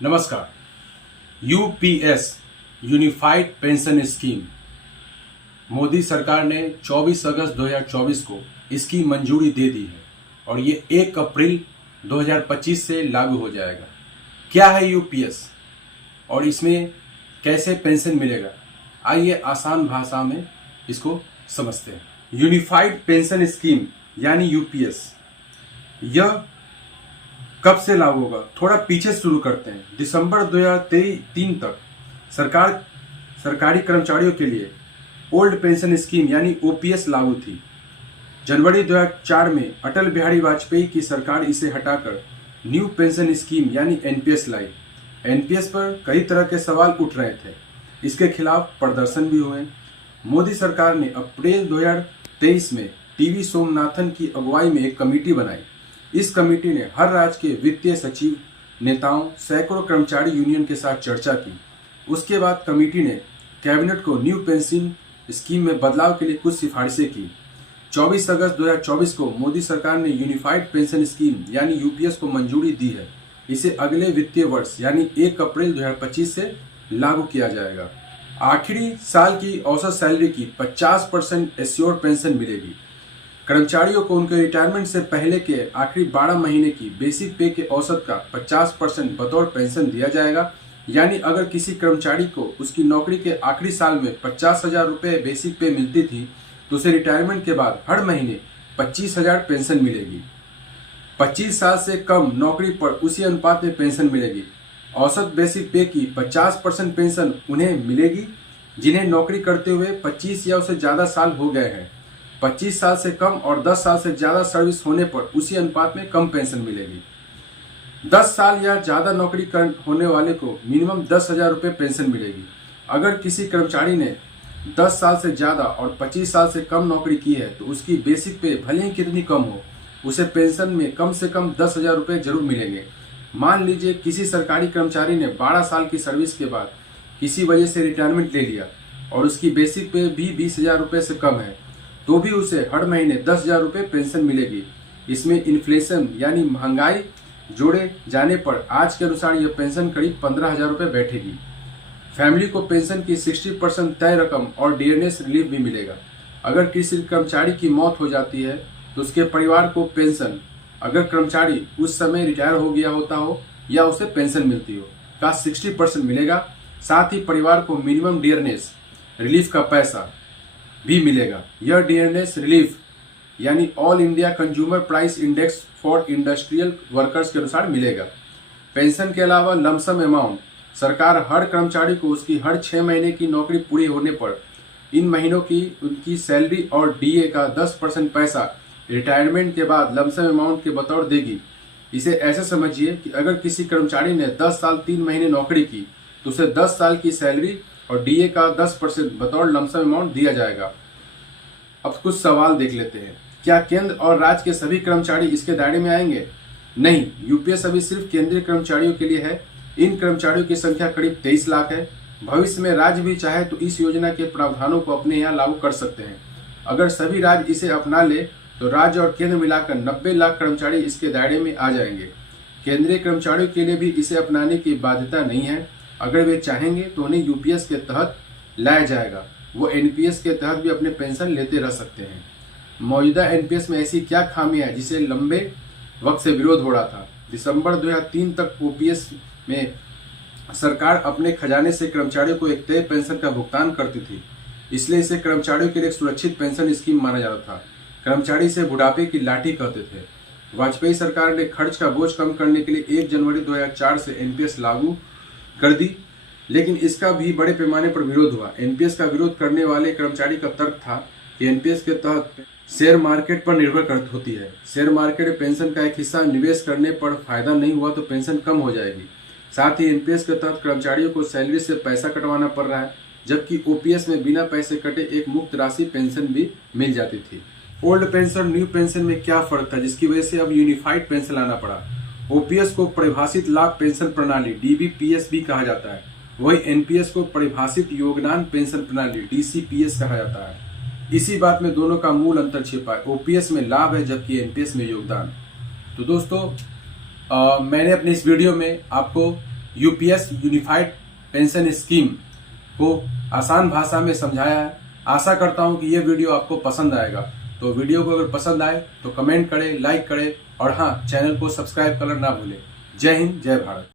नमस्कार। UPS unified pension scheme Modi सरकार ने 24 अगस्त 2024 को इसकी मंजूरी दे दी है और ये 1 अप्रैल 2025 से लागू हो जाएगा। क्या है यूपीएस और इसमें कैसे पेंशन मिलेगा, आइए आसान भाषा में इसको समझते हैं। यूनिफाइड पेंशन स्कीम यानी यूपीएस यह कब से लागू होगा, थोड़ा पीछे शुरू करते हैं। दिसंबर 2023 तक सरकारी कर्मचारियों के लिए ओल्ड पेंशन स्कीम यानी ओपीएस लागू थी। जनवरी 2004 में अटल बिहारी वाजपेयी की सरकार इसे हटाकर न्यू पेंशन स्कीम यानी एनपीएस लाई। एनपीएस पर कई तरह के सवाल उठ रहे थे, इसके खिलाफ प्रदर्शन भी हुए। मोदी सरकार ने अप्रैल 2023 में टीवी सोमनाथन की अगुवाई में एक कमेटी बनाई। इस कमेटी ने हर राज्य के वित्तीय सचिव, नेताओं, सैकड़ों कर्मचारी यूनियन के साथ चर्चा की। उसके बाद कमेटी ने कैबिनेट को न्यू पेंशन स्कीम में बदलाव के लिए कुछ सिफारिशें की। 24 अगस्त 2024 को मोदी सरकार ने यूनिफाइड पेंशन स्कीम यानी यूपीएस को मंजूरी दी है। इसे अगले वित्तीय वर्ष यानी 1 अप्रैल 2025 से लागू किया जाएगा। आखिरी साल की औसत सैलरी की 50% एश्योर्ड पेंशन मिलेगी। कर्मचारियों को उनके रिटायरमेंट से पहले के आखिरी 12 महीने की बेसिक पे के औसत का 50% बतौर पेंशन दिया जाएगा। यानी अगर किसी कर्मचारी को उसकी नौकरी के आखिरी साल में 50,000 रुपये बेसिक पे मिलती थी तो उसे रिटायरमेंट के बाद हर महीने 25,000 पेंशन मिलेगी। 25 साल से कम नौकरी पर उसी अनुपात में पेंशन मिलेगी। औसत बेसिक पे की 50% पेंशन उन्हें मिलेगी जिन्हें नौकरी करते हुए 25 या उससे ज़्यादा साल हो गए हैं। 25 साल से कम और 10 साल से ज़्यादा सर्विस होने पर उसी अनुपात में कम पेंशन मिलेगी। 10 साल या ज़्यादा नौकरी होने वाले को मिनिमम 10,000 रुपये पेंशन मिलेगी। अगर किसी कर्मचारी ने 10 साल से ज़्यादा और 25 साल से कम नौकरी की है तो उसकी बेसिक पे भले ही कितनी कम हो, उसे पेंशन में कम से कम 10,000 रुपये जरूर मिलेंगे। मान लीजिए किसी सरकारी कर्मचारी ने 12 साल की सर्विस के बाद किसी वजह से रिटायरमेंट ले लिया और उसकी बेसिक पे भी 20,000 रुपये से कम है तो भी उसे हर महीने 10,000 रुपये पेंशन मिलेगी। इसमें इन्फ्लेशन यानी महंगाई जोड़े जाने पर आज के अनुसार यह पेंशन करीब 15,000 रुपये बैठेगी। फैमिली को पेंशन की 60% तय रकम और डीएनएस रिलीफ भी मिलेगा। अगर किसी कर्मचारी की मौत हो जाती है तो उसके परिवार को पेंशन, अगर कर्मचारी उस समय रिटायर हो गया होता हो या उसे पेंशन मिलती हो, का 60% मिलेगा। साथ ही परिवार को मिनिमम डीएनएस रिलीफ का पैसा भी मिलेगा। यह डीएनएस रिलीफ यानी all India consumer price index for industrial workers के अनुसार मिलेगा। पेंशन के अलावा लमसम अमाउंट सरकार हर कर्मचारी को उसकी हर 6 महीने की नौकरी पूरी होने पर इन महीनों की उनकी सैलरी और डीए का 10% पैसा रिटायरमेंट के बाद लमसम अमाउंट के बतौर देगी। इसे ऐसे समझिए कि अगर किसी कर्मचारी ने 10 साल 3 महीने नौकरी की तो उसे 10 साल की सैलरी और डीए का 10% बतौर लमसम अमाउंट दिया जाएगा। अब कुछ सवाल देख लेते हैं। क्या केंद्र और राज्य के सभी कर्मचारी इसके दायरे में आएंगे? नहीं, यूपीएस अभी सिर्फ केंद्रीय कर्मचारियों के लिए है। इन कर्मचारियों की संख्या करीब 23 लाख है। भविष्य में राज्य भी चाहे तो इस योजना के प्रावधानों को अपने यहाँ लागू कर सकते हैं। अगर सभी राज्य इसे अपना ले तो राज्य और केंद्र मिलाकर 90 लाख कर्मचारी इसके दायरे में आ जाएंगे। केंद्रीय कर्मचारियों के लिए भी इसे अपनाने की बाध्यता नहीं है। अगर वे चाहेंगे तो उन्हें यूपीएस के तहत लाया जाएगा। वो एनपीएस के तहत भी अपने पेंशन लेते रह सकते हैं। मौजूदा एनपीएस में ऐसी क्या खामियां हैं जिसे लंबे वक्त से विरोध हो रहा था? दिसंबर 2003 तक ओपीएस में सरकार अपने खजाने से कर्मचारियों को एक तय पेंशन का भुगतान करती थी, इसलिए इसे कर्मचारियों के लिए एक सुरक्षित पेंशन स्कीम माना जाता था। कर्मचारी इसे बुढ़ापे की लाठी कहते थे। वाजपेयी सरकार ने खर्च का बोझ कम करने के लिए 1 जनवरी 2004 से एनपीएस लागू कर दी, लेकिन इसका भी बड़े पैमाने पर विरोध हुआ। एनपीएस का विरोध करने वाले कर्मचारी का तर्क था कि एनपीएस के तहत शेयर मार्केट पर निर्भर होती है। शेयर मार्केट में पेंशन का एक हिस्सा निवेश करने पर फायदा नहीं हुआ तो पेंशन कम हो जाएगी। साथ ही एनपीएस के तहत कर्मचारियों को सैलरी से पैसा कटवाना पड़ रहा है, जबकि ओपीएस में बिना पैसे कटे एक मुक्त राशि पेंशन भी मिल जाती थी। ओल्ड पेंशन और न्यू पेंशन में क्या फर्क था जिसकी वजह से अब यूनिफाइड पेंशन लाना पड़ा? ओपीएस को परिभाषित लाभ पेंशन प्रणाली डीबीपीएस भी कहा जाता है, वही एनपीएस को परिभाषित योगदान पेंशन प्रणाली डीसीपीएस कहा जाता है। इसी बात में दोनों का मूल अंतर छिपा है। ओपीएस में लाभ है जबकि एनपीएस में योगदान। तो दोस्तों मैंने अपने इस वीडियो में आपको यूपीएस यूनिफाइड पेंशन स्कीम को आसान भाषा में समझाया है। आशा करता हूं कि ये वीडियो आपको पसंद आएगा। तो वीडियो को अगर पसंद आए तो कमेंट करें, लाइक करें और हाँ, चैनल को सब्सक्राइब करना ना भूलें। जय हिंद, जय भारत।